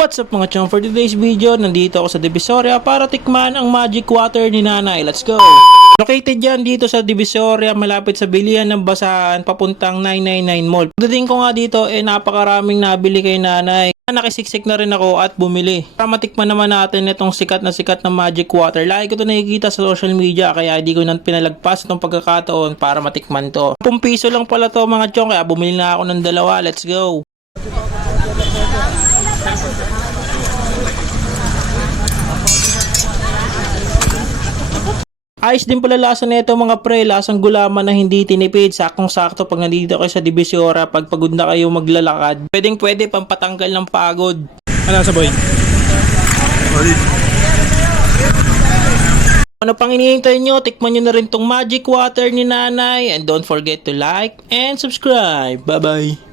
What's up mga chong, for today's video, nandito ako sa Divisoria para tikman ang magic water ni nanay. Let's go! Located yan dito sa Divisoria, malapit sa bilihan ng basahan papuntang 999 Mall. Pagdating ko nga dito, napakaraming nabili kay nanay. Nakisiksik na rin ako at bumili. Para matikman naman natin itong sikat na magic water. Lagi ko ito nakikita sa social media, kaya di ko nang pinalagpas itong pagkakataon para matikman to. 10 piso lang pala to mga chong, kaya bumili na ako ng dalawa. Let's go! Ayos din pala lasa nito mga pre, lasang gulaman na hindi tinipid. Saktong-sakto pag nandito kayo sa Divisoria, pag pagod na kayo maglalakad. Pwede pampatanggal ng pagod. Ano sa boy? Ano pang hinihintay nyo? Tikman nyo na rin tong magic water ni nanay. And don't forget to like and subscribe. Bye bye!